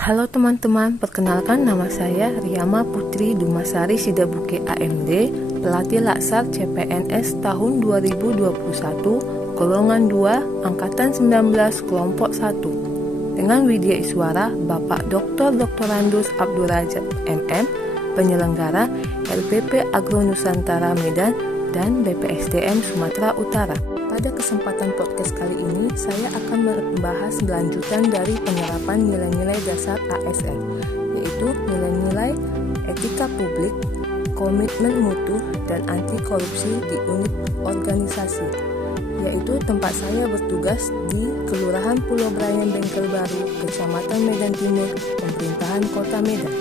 Halo teman-teman, perkenalkan nama saya Riyama Putri Dumasari Sidabuke AMD, pelatih Laksar CPNS tahun 2021, golongan 2, angkatan 19, kelompok 1. Dengan widya iswara Bapak Dr. Doktorandus Abdul Rajab MM, penyelenggara LPP Agro Nusantara Medan dan BPSDM Sumatera Utara. Pada kesempatan podcast kali ini, saya akan membahas lanjutan dari penerapan nilai-nilai dasar ASN, yaitu nilai-nilai etika publik, komitmen mutu, dan anti korupsi di unit organisasi, yaitu tempat saya bertugas di Kelurahan Pulau Brayan Bengkel Baru, Kecamatan Medan Timur, Pemerintahan Kota Medan.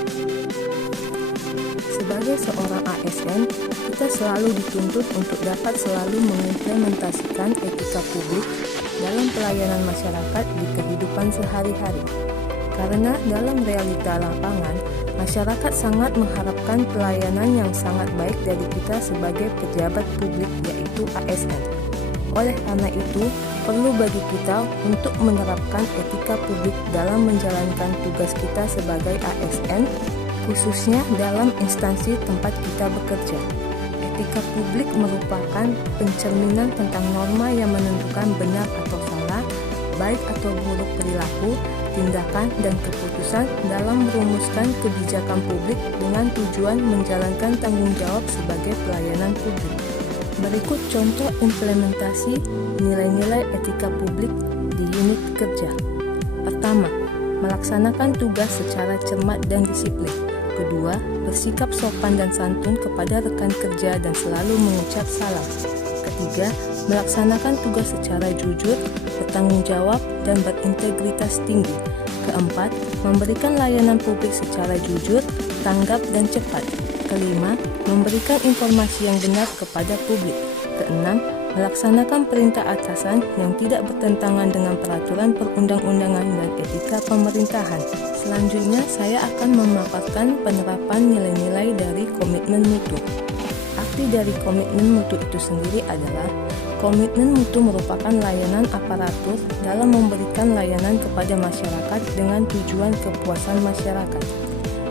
Sebagai seorang ASN, kita selalu dituntut untuk dapat selalu mengimplementasikan etika publik dalam pelayanan masyarakat di kehidupan sehari-hari. Karena dalam realita lapangan, masyarakat sangat mengharapkan pelayanan yang sangat baik dari kita sebagai pejabat publik, yaitu ASN. Oleh karena itu, perlu bagi kita untuk menerapkan etika publik dalam menjalankan tugas kita sebagai ASN, khususnya dalam instansi tempat kita bekerja. Etika publik merupakan pencerminan tentang norma yang menentukan benar atau salah, baik atau buruk perilaku, tindakan, dan keputusan dalam merumuskan kebijakan publik dengan tujuan menjalankan tanggung jawab sebagai pelayanan publik. Berikut contoh implementasi nilai-nilai etika publik di unit kerja. Pertama, melaksanakan tugas secara cermat dan disiplin. Kedua, bersikap sopan dan santun kepada rekan kerja dan selalu mengucap salam. Ketiga, melaksanakan tugas secara jujur, bertanggung jawab, dan berintegritas tinggi. Keempat, memberikan layanan publik secara jujur, tanggap, dan cepat. Kelima, memberikan informasi yang benar kepada publik. Keenam, melaksanakan perintah atasan yang tidak bertentangan dengan peraturan perundang-undangan dan etika pemerintahan. Selanjutnya, saya akan memaparkan penerapan nilai-nilai dari komitmen mutu. Arti dari komitmen mutu itu sendiri adalah komitmen mutu merupakan layanan aparatur dalam memberikan layanan kepada masyarakat dengan tujuan kepuasan masyarakat.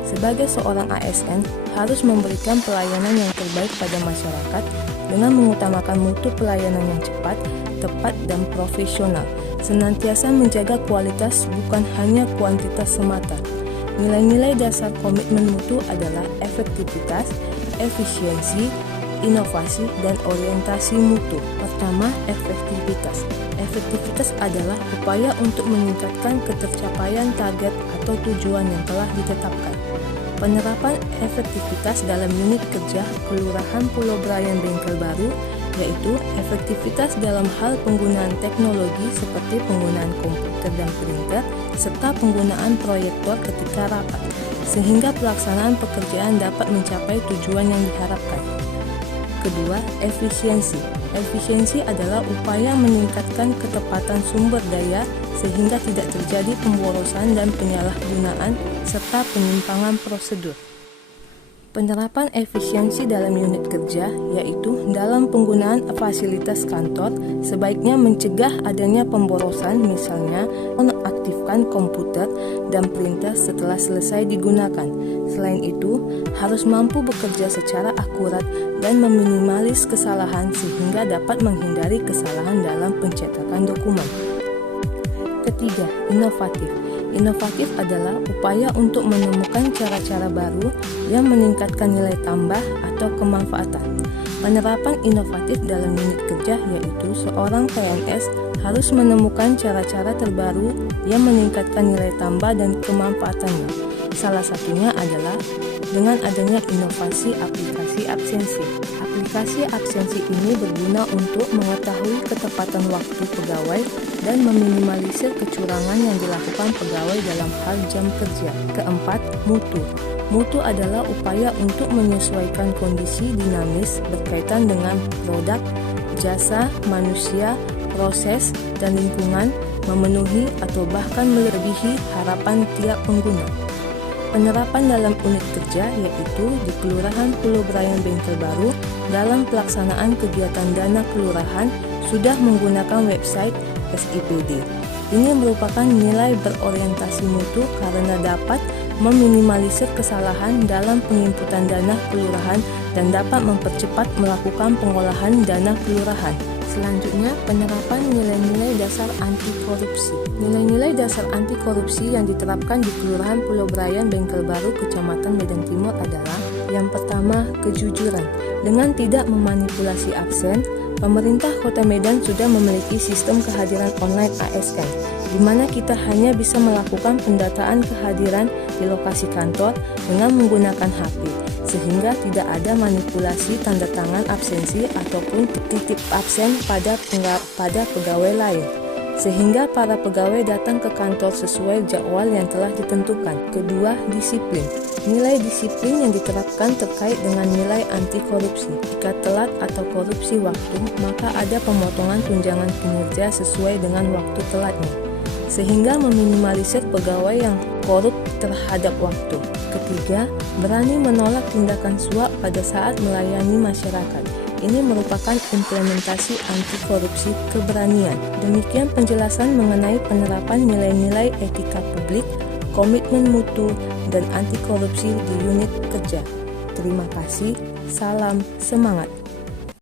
Sebagai seorang ASN, harus memberikan pelayanan yang terbaik pada masyarakat dengan mengutamakan mutu pelayanan yang cepat, tepat, dan profesional, senantiasa menjaga kualitas bukan hanya kuantitas semata. Nilai-nilai dasar komitmen mutu adalah efektivitas, efisiensi, inovasi, dan orientasi mutu. Pertama, efektivitas. Efektivitas adalah upaya untuk meningkatkan ketercapaian target atau tujuan yang telah ditetapkan. Penerapan efektivitas dalam unit kerja Kelurahan Pulau Brayan Bengkel Baru, yaitu efektivitas dalam hal penggunaan teknologi seperti penggunaan komputer dan printer, serta penggunaan proyektor ketika rapat, sehingga pelaksanaan pekerjaan dapat mencapai tujuan yang diharapkan. Kedua, efisiensi. Efisiensi adalah upaya meningkatkan ketepatan sumber daya sehingga tidak terjadi pemborosan dan penyalahgunaan serta penyimpangan prosedur. Penerapan efisiensi dalam unit kerja, yaitu dalam penggunaan fasilitas kantor, sebaiknya mencegah adanya pemborosan, misalnya menonaktifkan komputer dan printer setelah selesai digunakan. Selain itu, harus mampu bekerja secara akurat dan meminimalis kesalahan sehingga dapat menghindari kesalahan dalam pencetakan dokumen. Ketiga, inovatif. Inovatif adalah upaya untuk menemukan cara-cara baru yang meningkatkan nilai tambah atau kemanfaatan. Penerapan inovatif dalam unit kerja yaitu seorang PNS harus menemukan cara-cara terbaru yang meningkatkan nilai tambah dan kemanfaatannya. Salah satunya adalah dengan adanya inovasi aplikasi absensi. Aplikasi absensi ini berguna untuk mengetahui ketepatan waktu pegawai dan meminimalisir kecurangan yang dilakukan pegawai dalam hal jam kerja. Keempat, mutu. Mutu adalah upaya untuk menyesuaikan kondisi dinamis berkaitan dengan produk, jasa, manusia, proses, dan lingkungan, memenuhi atau bahkan melebihi harapan tiap pengguna. Penerapan dalam unit kerja yaitu di Kelurahan Pulau Brayan Bengkel Baru dalam pelaksanaan kegiatan dana kelurahan sudah menggunakan website SIPD. Ini merupakan nilai berorientasi mutu karena dapat meminimalisir kesalahan dalam penginputan dana kelurahan dan dapat mempercepat melakukan pengolahan dana kelurahan. Selanjutnya, penerapan nilai-nilai dasar anti korupsi. Nilai-nilai dasar anti korupsi yang diterapkan di Kelurahan Pulau Brayan, Bengkel Baru, Kecamatan Medan Timur adalah: yang pertama, kejujuran. Dengan tidak memanipulasi absen, pemerintah Kota Medan sudah memiliki sistem kehadiran online ASN, di mana kita hanya bisa melakukan pendataan kehadiran di lokasi kantor dengan menggunakan HP, sehingga tidak ada manipulasi tanda tangan absensi ataupun titip absen pada pegawai lain, sehingga para pegawai datang ke kantor sesuai jadwal yang telah ditentukan. Kedua, disiplin. Nilai disiplin yang diterapkan terkait dengan nilai anti korupsi. Jika telat atau korupsi waktu, maka ada pemotongan tunjangan kinerja sesuai dengan waktu telatnya, sehingga meminimalisir pegawai yang korup terhadap waktu. Ketiga, berani menolak tindakan suap pada saat melayani masyarakat. Ini merupakan implementasi anti korupsi keberanian. Demikian penjelasan mengenai penerapan nilai-nilai etika publik, komitmen mutu, dan anti korupsi di unit kerja. Terima kasih, salam semangat.